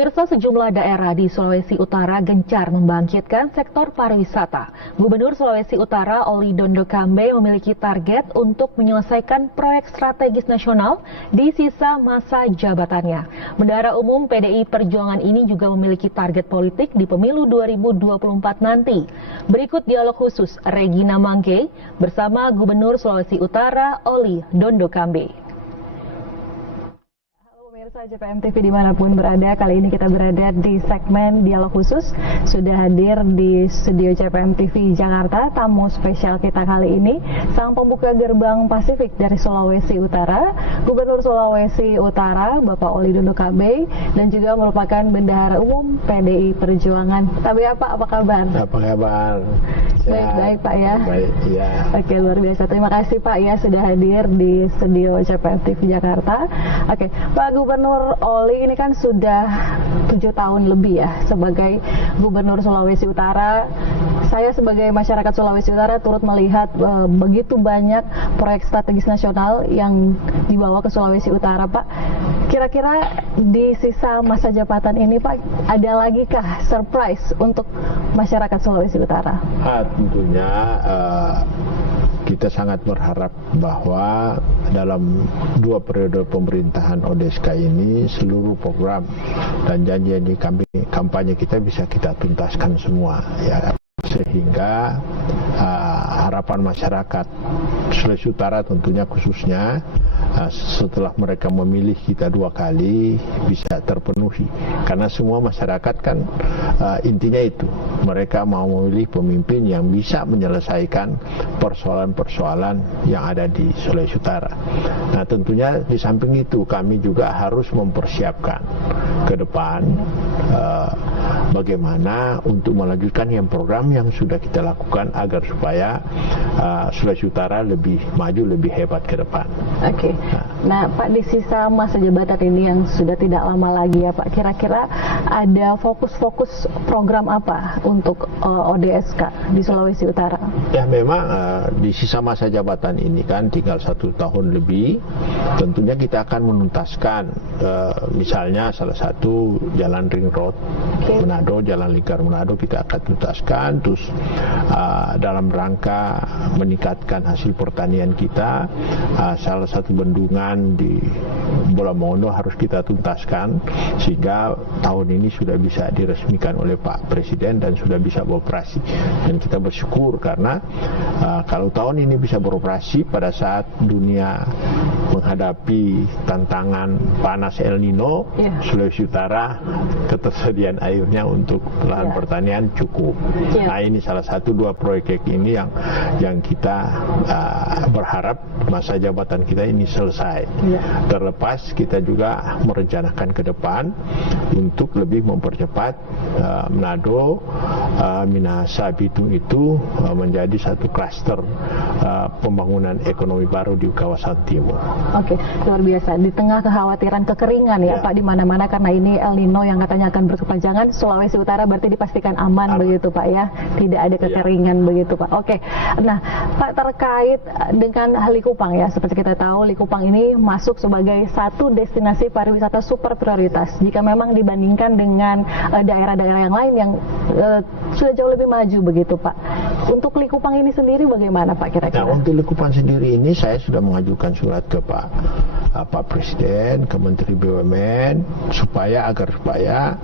Pemirsa, sejumlah daerah di Sulawesi Utara gencar membangkitkan sektor pariwisata. Gubernur Sulawesi Utara Oli Dondo Kambe memiliki target untuk menyelesaikan proyek strategis nasional di sisa masa jabatannya. Bendahara Umum PDI Perjuangan ini juga memiliki target politik di pemilu 2024 nanti. Berikut dialog khusus Regina Mangke bersama Gubernur Sulawesi Utara Oli Dondo Kambe. Pemirsa JPM TV dimanapun berada, kali ini kita berada di segmen dialog khusus. Sudah hadir di studio JPM TV Jakarta tamu spesial kita kali ini, sang pembuka gerbang Pasifik dari Sulawesi Utara, Gubernur Sulawesi Utara Bapak Oli Dondo Kambe, dan juga merupakan Bendahara Umum PDI Perjuangan. Tapi apa kabar? Apa kabar? Baik Pak ya. Baik, ya. Oke, luar biasa. Terima kasih Pak ya sudah hadir di studio JPM TV Jakarta. Oke, Pak Gubernur Oli ini kan sudah 7 tahun lebih ya sebagai Gubernur Sulawesi Utara. Saya sebagai masyarakat Sulawesi Utara turut melihat begitu banyak proyek strategis nasional yang dibawa ke Sulawesi Utara, Pak. Kira-kira di sisa masa jabatan ini, Pak, ada lagi kah surprise untuk masyarakat Sulawesi Utara? Tentunya kita sangat berharap bahwa dalam 2 periode pemerintahan ODSK ini seluruh program dan janji-janji kampanye kita bisa kita tuntaskan semua, ya, sehingga harapan masyarakat Sulawesi Utara tentunya khususnya setelah mereka memilih kita 2 kali bisa terpenuhi, karena semua masyarakat kan intinya itu, mereka mau memilih pemimpin yang bisa menyelesaikan persoalan-persoalan yang ada di Sulawesi Utara. Nah, tentunya di samping itu kami juga harus mempersiapkan ke depan bagaimana untuk melanjutkan yang program yang sudah kita lakukan agar supaya Sulawesi Utara lebih maju, lebih hebat ke depan. Oke. Nah, Pak, di sisa masa jabatan ini yang sudah tidak lama lagi ya Pak, kira-kira ada fokus-fokus program apa untuk ODSK di Sulawesi Utara? Ya, memang di sisa masa jabatan ini kan tinggal 1 tahun lebih. Tentunya kita akan menuntaskan misalnya salah satu jalan ring road Manado, jalan lingkar Manado kita akan tuntaskan. Terus dalam rangka meningkatkan hasil pertanian kita, salah satu bendungan di Bola Mongondo harus kita tuntaskan sehingga tahun ini sudah bisa diresmikan oleh Pak Presiden dan sudah bisa beroperasi. Dan kita bersyukur karena kalau tahun ini bisa beroperasi pada saat dunia menghadapi tantangan panas El Nino, Sulawesi Utara ketersediaan airnya untuk lahan pertanian cukup. Nah, ini salah satu 2 proyek ini yang kita berharap masa jabatan kita ini selesai. Terlepas kita juga merencanakan ke depan untuk lebih mempercepat Manado, Minahasa, Bitung itu menjadi satu klaster pembangunan ekonomi baru di kawasan timur. Oke, luar biasa. Di tengah kekhawatiran kekeringan ya Pak di mana-mana karena ini El Nino yang katanya akan berkepanjangan, Sulawesi Utara berarti dipastikan aman begitu Pak ya, tidak ada kekeringan begitu Pak. Oke, nah Pak, terkait dengan Likupang ya, seperti kita tahu Likupang ini masuk sebagai satu destinasi pariwisata super prioritas jika memang dibandingkan dengan daerah-daerah yang lain yang sudah jauh lebih maju begitu Pak. Untuk Likupang ini sendiri bagaimana Pak kira-kira? Nah, untuk Likupang sendiri ini saya sudah mengajukan surat ke Pak Presiden, ke Menteri BUMN agar supaya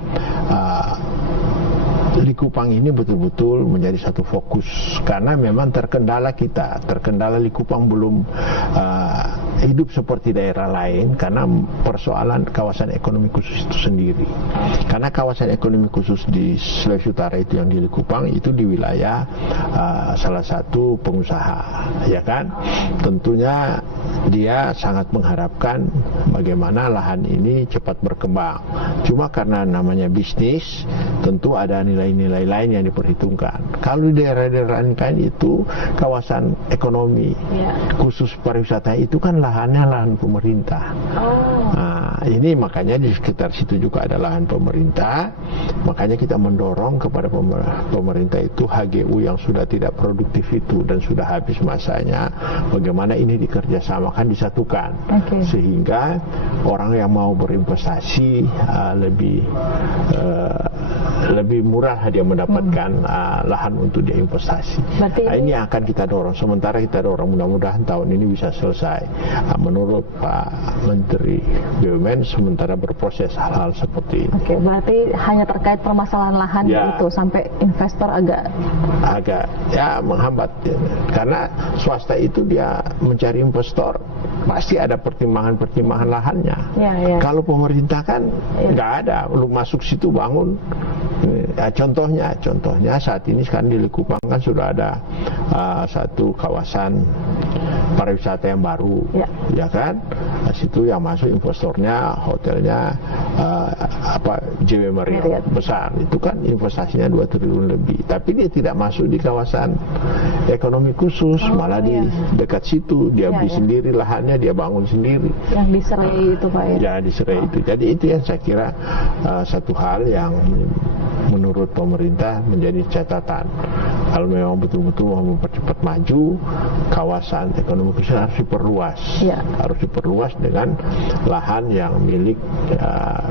Likupang ini betul-betul menjadi satu fokus, karena memang terkendala Likupang belum hidup seperti daerah lain karena persoalan kawasan ekonomi khusus itu sendiri. Karena kawasan ekonomi khusus di Sulawesi Utara itu yang di Likupang itu di wilayah salah satu pengusaha, ya kan? Tentunya dia sangat mengharapkan bagaimana lahan ini cepat berkembang. Cuma karena namanya bisnis, tentu ada nilai-nilai lain yang diperhitungkan. Kalau di daerah-daerah lain itu kawasan ekonomi khusus pariwisata itu kan lahannya lahan pemerintah. Nah, ini makanya di sekitar situ juga ada lahan pemerintah. Makanya kita mendorong kepada pemerintah itu HGU yang sudah tidak produktif itu dan sudah habis masanya, bagaimana ini dikerjasamakan, disatukan, sehingga orang yang mau berinvestasi lebih murah dia mendapatkan lahan untuk dia investasi. Ini yang akan kita dorong. Sementara kita dorong mudah-mudahan tahun ini bisa selesai. Menurut Pak Menteri BUMN sementara berproses hal-hal seperti ini. Oke, berarti hanya terkait permasalahan lahan itu sampai investor agak ya menghambat. Karena swasta itu dia mencari investor pasti ada pertimbangan lahannya. Kalau pemerintah kan nggak ada, lu masuk situ bangun. Contohnya saat ini kan di Likupang kan sudah ada satu kawasan pariwisata yang baru, ya kan? Situ yang masuk investornya, hotelnya JW Marriott besar, itu kan investasinya 2 triliun lebih. Tapi dia tidak masuk di kawasan ekonomi khusus, malah di dekat situ dia beli sendiri lahannya, dia bangun sendiri. Yang di Serai itu Pak ya? Ya di Serai itu. Jadi itu yang saya kira satu hal yang menurut pemerintah menjadi catatan. Kalau memang betul-betul mau mempercepat maju, kawasan ekonomi khusus harus diperluas. Harus diperluas dengan lahan yang milik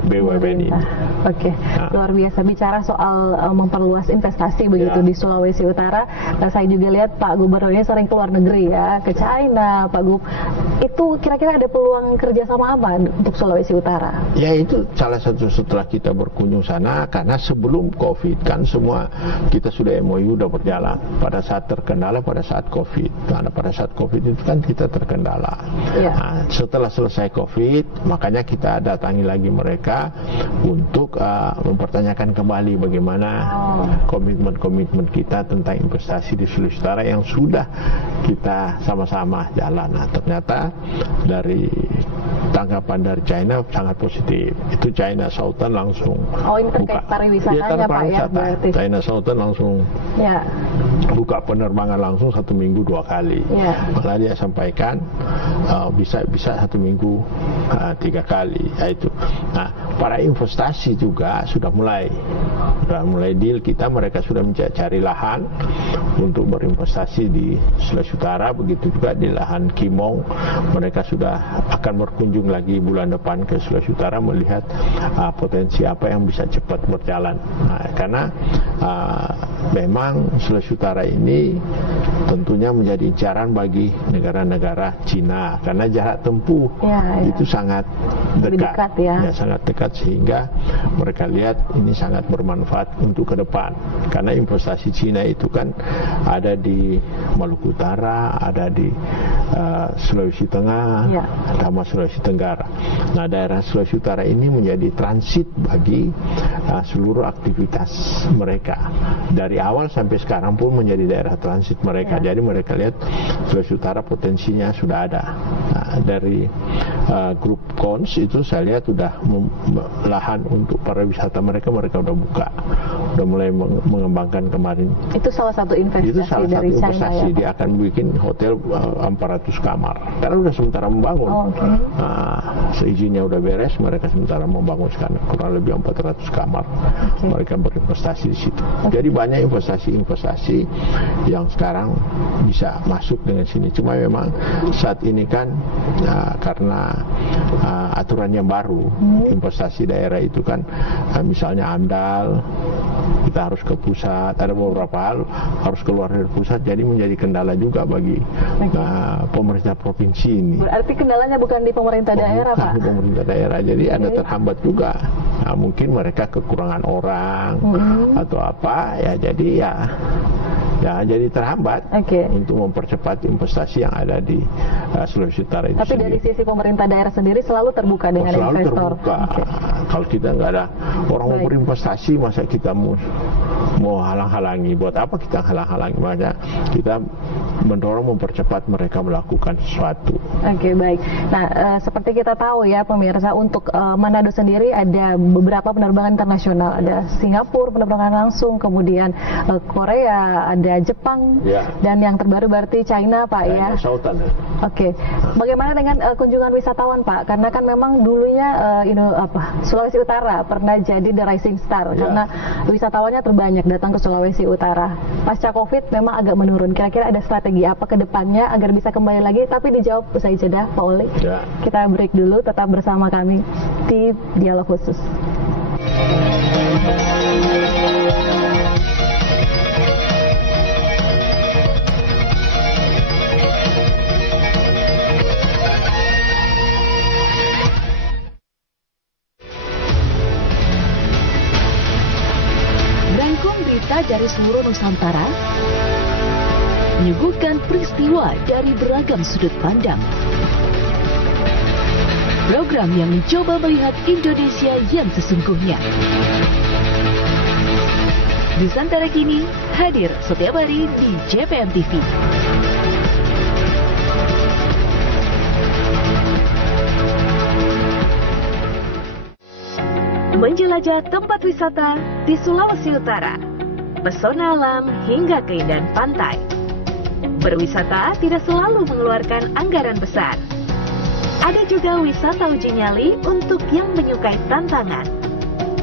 BUMN ini. Oke, luar biasa. Bicara soal memperluas investasi begitu di Sulawesi Utara, saya juga lihat Pak Gubernurnya sering keluar negeri ya, ke China, Pak Gub. Itu kira-kira ada peluang kerjasama apa untuk Sulawesi Utara? Ya itu salah satu setelah kita berkunjung sana, karena sebelum COVID kan semua kita sudah MOU udah berjalan. Pada saat terkendala pada saat COVID, karena pada saat COVID itu kan kita terkendala. Setelah selesai COVID, makanya kita datangi lagi mereka untuk mempertanyakan kembali bagaimana komitmen kita tentang investasi di Sulawesi Utara yang sudah kita sama-sama jalan. Nah, ternyata dari tanggapan dari China sangat positif. Itu China Southern langsung ini terkait pariwisatanya Pak ya? China Southern langsung buka penerbangan langsung 1 minggu 2 kali. Malah dia sampaikan bisa 1 minggu 3 kali. Itu. Nah, para investasi juga sudah mulai deal kita, mereka sudah mencari lahan untuk berinvestasi di Sulawesi Utara, begitu juga di lahan Kimong. Mereka sudah akan berkunjung lagi bulan depan ke Sulawesi Utara melihat potensi apa yang bisa cepat berjalan. Karena memang Sulawesi Utara ini tentunya menjadi incaran bagi negara-negara Cina karena jarak tempuh itu sangat dekat, sangat dekat, sehingga mereka lihat ini sangat bermanfaat untuk ke depan. Karena investasi Cina itu kan ada di Maluku Utara, ada di Sulawesi Tengah, sama Sulawesi Tenggara. Nah, daerah Sulawesi Utara ini menjadi transit bagi seluruh aktivitas mereka. Dari awal sampai sekarang pun menjadi daerah transit mereka. Jadi mereka lihat Sulawesi Utara potensinya sudah ada. Nah, dari grup KONS itu saya lihat sudah lahan untuk pariwisata mereka sudah buka, sudah mulai mengembangkan kemarin. Itu salah satu investasi itu salah dari satu China investasi. Dia akan bikin hotel 400 kamar karena sudah sementara membangun. Seizinnya sudah beres, mereka sementara membangun sekarang kurang lebih 400 kamar. Mereka berinvestasi di situ. Jadi banyak investasi yang sekarang bisa masuk dengan sini. Cuma memang saat ini kan karena aturan yang baru, investasi daerah itu kan misalnya AMDAL kita harus ke pusat, ada beberapa hal harus keluar dari pusat, jadi menjadi kendala juga bagi pemerintah provinsi ini. Berarti kendalanya bukan di pemerintah daerah, Pak? Di pemerintah daerah, jadi ada terhambat juga. Nah, mungkin mereka kekurangan orang atau apa, ya jadi jadi terhambat untuk mempercepat investasi yang ada di Sulawesi Utara itu. Tapi dari sisi pemerintah daerah sendiri selalu terbuka dengan investor. Terbuka. Kalau kita nggak ada orang mau berinvestasi, masa kita mau halang-halangi? Buat apa kita halang-halangi? Makanya kita mendorong mempercepat mereka melakukan sesuatu. Baik. Nah, seperti kita tahu ya pemirsa, untuk Manado sendiri ada beberapa penerbangan internasional. Ada Singapura penerbangan langsung, kemudian Korea, ada Jepang, dan yang terbaru berarti China, Pak ya. Bagaimana dengan kunjungan wisatawan, Pak? Karena kan memang dulunya Sulawesi Utara pernah jadi the rising star karena wisatawannya terbanyak datang ke Sulawesi Utara. Pasca Covid memang agak menurun. Kira-kira ada strategi apa ke depannya agar bisa kembali lagi? Tapi dijawab usai jeda, Pak Oli. Kita break dulu, tetap bersama kami di Dialog Khusus. Dari seluruh Nusantara, menyuguhkan peristiwa dari beragam sudut pandang. Program yang mencoba melihat Indonesia yang sesungguhnya. Nusantara Kini hadir setiap hari di JPM TV. Menjelajah tempat wisata di Sulawesi Utara, pesona alam hingga keindahan pantai. Berwisata tidak selalu mengeluarkan anggaran besar. Ada juga wisata uji nyali untuk yang menyukai tantangan.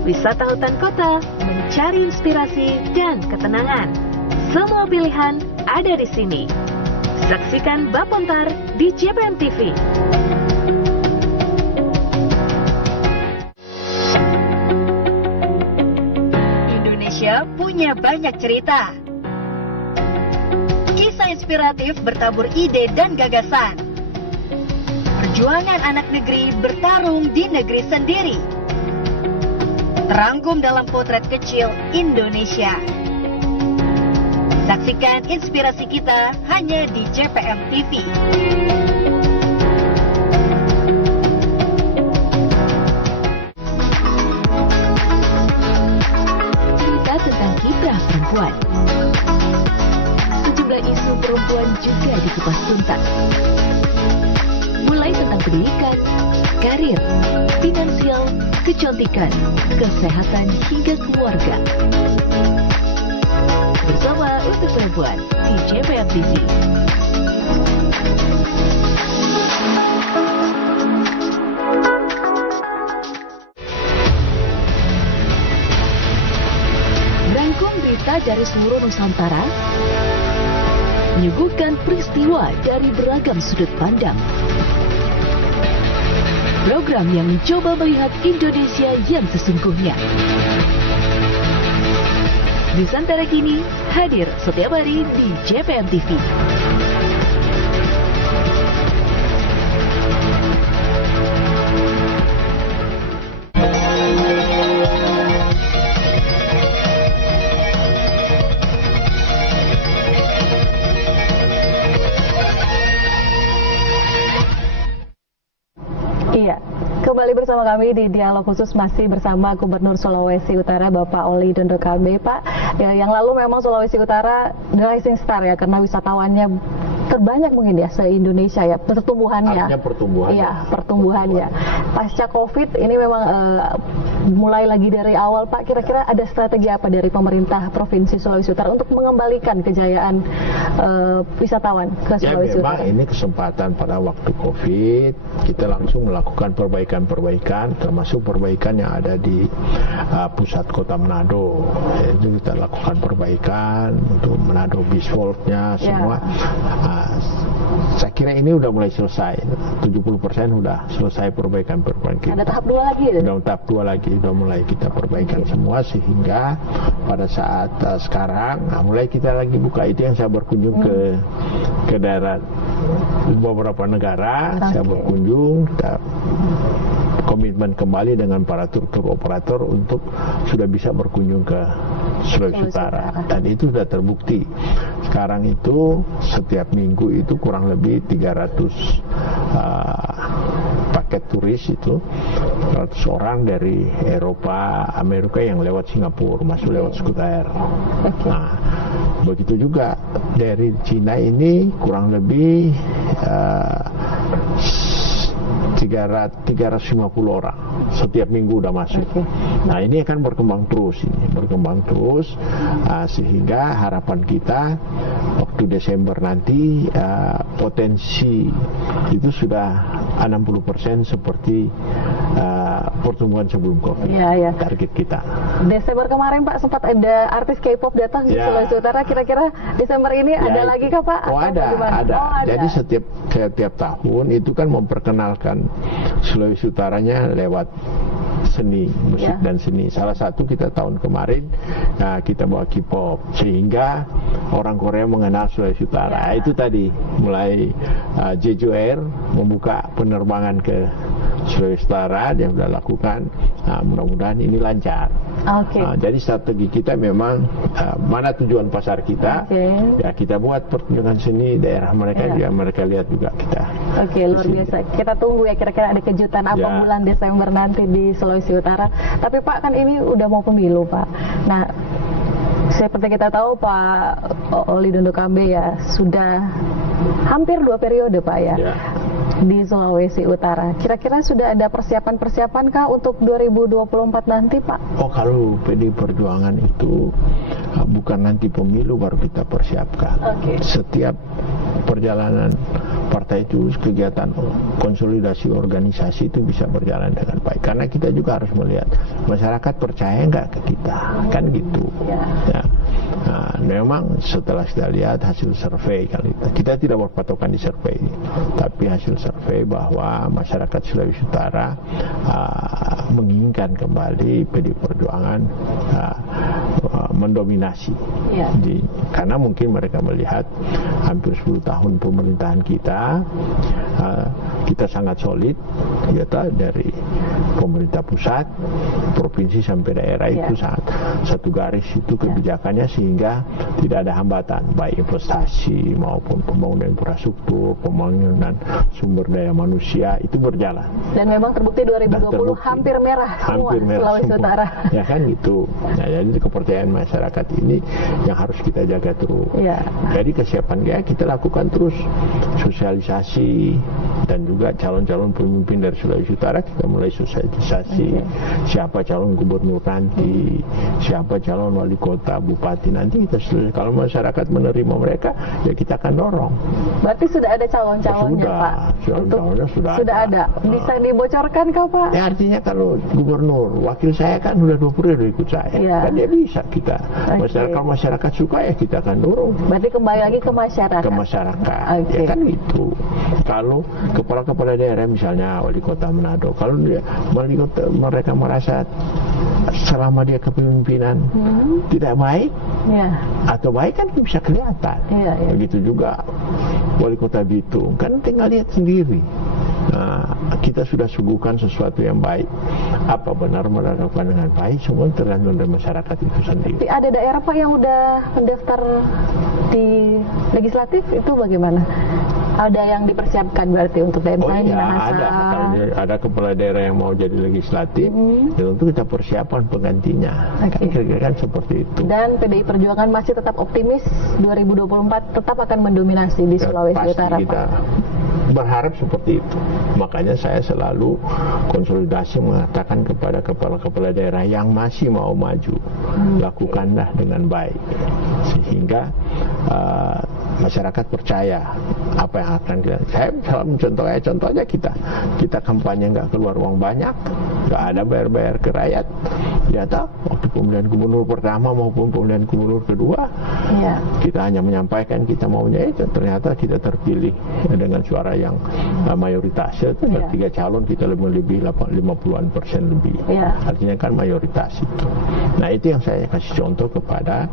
Wisata hutan kota, mencari inspirasi dan ketenangan. Semua pilihan ada di sini. Saksikan Bapontar di JPM TV. Punya banyak cerita. Kisah inspiratif bertabur ide dan gagasan. Perjuangan anak negeri bertarung di negeri sendiri. Terangkum dalam potret kecil Indonesia. Saksikan inspirasi kita hanya di JPM TV. Perempuan. Sejumlah isu perempuan juga dikupas tuntas. Mulai tentang pendidikan, karir, finansial, kecantikan, kesehatan hingga keluarga. Bersama Untuk Perempuan di JPM TV. Dari seluruh Nusantara, menyuguhkan peristiwa dari beragam sudut pandang. Program yang mencoba melihat Indonesia yang sesungguhnya. Nusantara Kini hadir setiap hari di JPM TV. Iya, kembali bersama kami di Dialog Khusus, masih bersama Gubernur Sulawesi Utara Bapak Oli Dondo Kambe. Pak, ya, yang lalu memang Sulawesi Utara the rising star ya, karena wisatawannya terbanyak mungkin ya se-Indonesia ya, pertumbuhannya. Artinya pertumbuhannya. Iya, pertumbuhannya. Pasca Covid ini memang mulai lagi dari awal, Pak. Kira-kira ada strategi apa dari pemerintah Provinsi Sulawesi Utara untuk mengembalikan kejayaan wisatawan ke Sulawesi Utara? Ya, memang ini kesempatan pada waktu Covid kita langsung melakukan perbaikan-perbaikan, termasuk perbaikan yang ada di pusat kota Manado. Itu kita lakukan perbaikan untuk Manado Biswoltnya semua. Saya kira ini udah mulai selesai, 70% udah selesai perbaikan-perbaikan. Ada tahap 2 lagi? Udah tahap 2 lagi, udah mulai kita perbaikan semua, sehingga pada saat sekarang mulai kita lagi buka. Itu yang saya berkunjung ke daerah beberapa negara, saya berkunjung, kita komitmen kembali dengan para tur operator untuk sudah bisa berkunjung ke Sulawesi Utara, dan itu sudah terbukti. Sekarang itu setiap minggu itu kurang lebih 300 paket turis, itu 100 orang dari Eropa, Amerika yang lewat Singapura, masuk lewat Scoot Air. Nah, begitu juga dari Cina ini kurang lebih 350 orang setiap minggu udah masuk. Nah, ini akan berkembang terus, sehingga harapan kita waktu Desember nanti potensi itu sudah 60% seperti pertumbuhan sebelum COVID. Target kita. Desember kemarin Pak sempat ada artis K-pop datang di Sulawesi Utara. Kira-kira Desember ini ada lagi kah Pak? Ada. Jadi setiap tahun itu kan memperkenalkan Sulawesi Utaranya lewat seni, musik dan seni. Salah satu kita tahun kemarin kita bawa K-pop sehingga orang Korea mengenal Sulawesi Utara. Itu tadi mulai Jeju Air membuka penerbangan ke Sulawesi Utara, dia sudah lakukan. Mudah-mudahan ini lancar. Jadi strategi kita memang mana tujuan pasar kita, ya kita buat pertunjukan seni daerah mereka juga, mereka lihat juga kita. Luar biasa. Kita tunggu ya kira-kira ada kejutan apa bulan Desember nanti di Sulawesi Utara. Tapi Pak, kan ini udah mau pemilu Pak. Nah, seperti kita tahu Pak Oli Dondo Kambe ya sudah hampir 2 periode Pak ya. Di Sulawesi Utara. Kira-kira sudah ada persiapan-persiapan kah untuk 2024 nanti Pak? Kalau PDI Perjuangan itu bukan nanti pemilu baru kita persiapkan. Setiap perjalanan partai itu, kegiatan konsolidasi organisasi itu bisa berjalan dengan baik. Karena kita juga harus melihat masyarakat percaya nggak ke kita, kan gitu. Memang setelah kita lihat hasil survei kali kita tidak berpatokan di survei, tapi hasil survei bahwa masyarakat Sulawesi Utara menginginkan kembali PDI Perjuangan mendominasi. Karena mungkin mereka melihat hampir 10 tahun pemerintahan kita sangat solid, dari pemerintah pusat, provinsi sampai daerah itu sangat satu garis itu kebijakannya, sehingga tidak ada hambatan baik investasi maupun pembangunan infrastruktur, pembangunan sumber daya manusia itu berjalan. Dan memang terbukti 2020 hampir merah semua Sulawesi Utara. Ya kan gitu. Nah, jadi kepercayaan masyarakat ini yang harus kita jaga terus. Jadi kesiapan kita lakukan terus sosialisasi, dan juga calon-calon pemimpin dari Sulawesi Utara kita mulai sosialisasi. Siapa calon gubernur nanti, siapa calon wali kota, bupati nanti kita selesai. Kalau masyarakat menerima mereka, ya kita akan dorong. Berarti sudah ada calon-calonnya Pak? Calon-calonnya sudah ada. Bisa dibocorkan kah Pak? Ya artinya kalau gubernur, wakil saya kan sudah 2 periode ikut saya, kan dia bisa kita. Masyarakat suka ya kita akan dorong. Berarti kembali lagi ke masyarakat. Ya kan gitu. Kalau kepala-kepala daerah misalnya wali kota Manado, kalau mereka merasa selama dia kepemimpinan tidak baik atau baik kan bisa kelihatan. Begitu juga wali kota Bitung, kan tinggal lihat sendiri. Kita sudah suguhkan sesuatu yang baik. Apa benar melakukan dengan baik, semua tergantung dari masyarakat itu sendiri. Tapi ada daerah Pak yang udah mendaftar di legislatif, itu bagaimana? Ada yang dipersiapkan berarti untuk daerah ada kepala daerah yang mau jadi legislatif, dan tentu kita persiapan penggantinya. Kira-kira kan seperti itu. Dan PDI Perjuangan masih tetap optimis 2024 tetap akan mendominasi di Sulawesi Utara kita berharap seperti itu. Makanya saya selalu konsolidasi mengatakan kepada kepala-kepala daerah yang masih mau maju, lakukanlah dengan baik sehingga masyarakat percaya apa yang akan kita. Saya selalu contohnya kita kampanye nggak keluar uang banyak, nggak ada bayar ke rakyat. Ya tak, waktu pemilihan gubernur pertama maupun pemilihan gubernur kedua, kita hanya menyampaikan kita maunya itu, ternyata kita terpilih dengan suara yang mayoritas. Itu 3 calon kita lebih 50% lebih. Artinya kan mayoritas itu. Nah itu yang saya kasih contoh kepada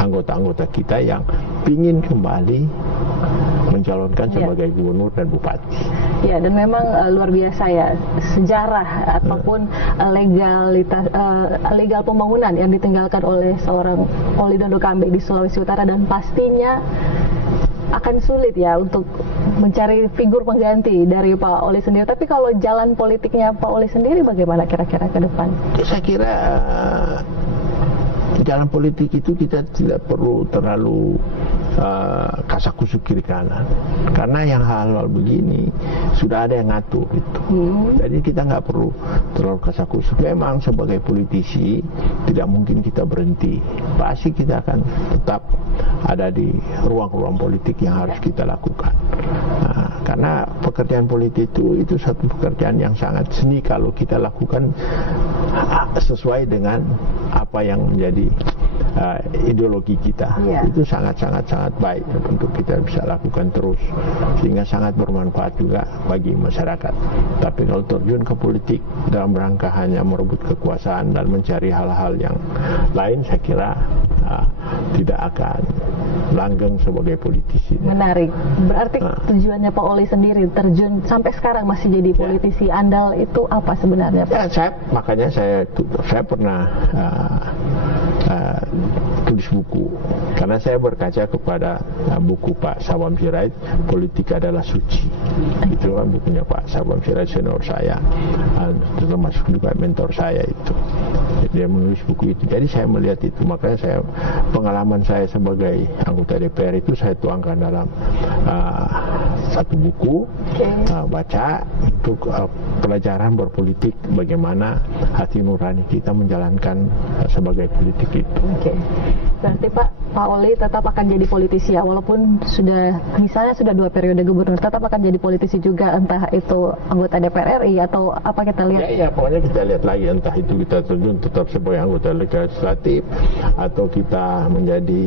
anggota-anggota kita yang ingin kembali mencalonkan sebagai gubernur dan bupati. Dan memang luar biasa ya sejarah ataupun legal pembangunan yang ditinggalkan oleh seorang Oli Dondo Kambe di Sulawesi Utara, dan pastinya akan sulit ya untuk mencari figur pengganti dari Pak Oli sendiri. Tapi kalau jalan politiknya Pak Oli sendiri bagaimana kira-kira ke depan? Saya kira jalan politik itu kita tidak perlu terlalu kasak-kusuk kiri kanan, karena yang hal-hal begini sudah ada yang ngatur itu. Jadi kita nggak perlu terlalu kasak-kusuk. Memang sebagai politisi tidak mungkin kita berhenti, pasti kita akan tetap ada di ruang-ruang politik yang harus kita lakukan. Karena pekerjaan politik itu satu pekerjaan yang sangat seni kalau kita lakukan sesuai dengan apa yang menjadi ideologi kita. Itu sangat baik untuk kita bisa lakukan terus, sehingga sangat bermanfaat juga bagi masyarakat. Tapi kalau terjun ke politik dalam rangka hanya merebut kekuasaan dan mencari hal-hal yang lain, saya kira tidak akan langgeng sebagai politisi. Menarik. Berarti tujuannya Pak Oli sendiri terjun sampai sekarang masih jadi politisi andal itu apa sebenarnya, Pak? Ya, makanya saya pernah tulis buku, karena saya berkaca kepada buku Pak Sabam Sirait, Politik Adalah Suci. Itu kan bukunya Pak Sabam Sirait, senior saya, termasuk juga mentor saya itu. Dia menulis buku itu, jadi saya melihat itu, makanya pengalaman saya sebagai anggota DPR itu saya tuangkan dalam satu buku, baca untuk pelajaran berpolitik, bagaimana hati nurani kita menjalankan sebagai politik itu. Berarti Pak Oli tetap akan jadi politisi ya, walaupun misalnya sudah 2 periode gubernur, tetap akan jadi politisi juga, entah itu anggota DPR RI atau apa kita lihat? Ya, pokoknya kita lihat lagi, entah itu kita terjun tetap sebagai anggota legislatif atau kita menjadi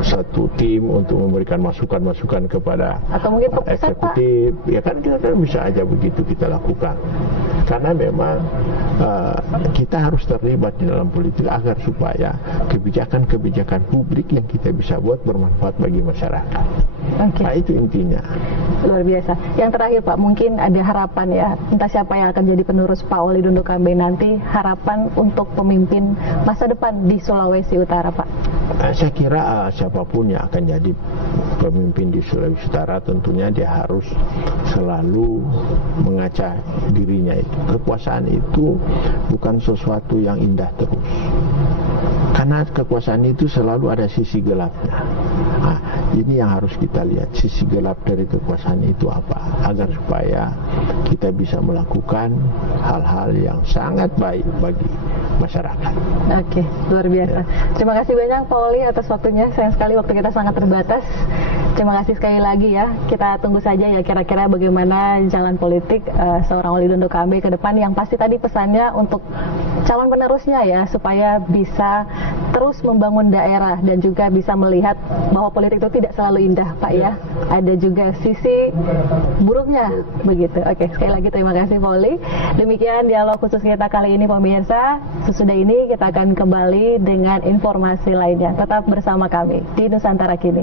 satu tim untuk memberikan masukan-masukan kepada atau mungkin eksekutif, ya kan kita bisa aja begitu kita lakukan. Karena memang kita harus terlibat di dalam politik agar supaya kebijakan-kebijakan publik yang kita bisa buat bermanfaat bagi masyarakat. Nah, itu intinya. Luar biasa. Yang terakhir Pak, mungkin ada harapan ya, entah siapa yang akan jadi penerus Pak Oli Dondo Kambe nanti, harapan untuk pemimpin masa depan di Sulawesi Utara, Pak. Saya kira siapapun yang akan jadi pemimpin di Sulawesi Utara tentunya dia harus selalu mengaca dirinya itu. Kekuasaan itu bukan sesuatu yang indah terus. Karena kekuasaan itu selalu ada sisi gelapnya. Nah, ini yang harus kita lihat, sisi gelap dari kekuasaan itu apa, agar supaya kita bisa melakukan hal-hal yang sangat baik bagi masyarakat. Oke, luar biasa. Terima kasih banyak Pak Oli atas waktunya. Sayang sekali waktu kita sangat terbatas. Terima kasih sekali lagi ya. Kita tunggu saja ya kira-kira bagaimana jalan politik seorang Oli Dondo Kambe ke depan. Yang pasti tadi pesannya untuk calon penerusnya ya, supaya bisa terus membangun daerah dan juga bisa melihat bahwa politik itu tidak selalu indah, Pak ya. Ada juga sisi buruknya begitu. Oke, sekali lagi terima kasih Pak Oli. Demikian dialog khusus kita kali ini pemirsa. Sesudah ini kita akan kembali dengan informasi lainnya. Tetap bersama kami di Nusantara Kini.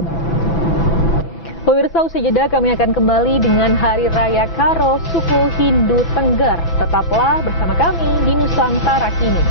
Pemirsa, usai jeda kami akan kembali dengan Hari Raya Karo suku Hindu Tengger. Tetaplah bersama kami di Nusantara Kini.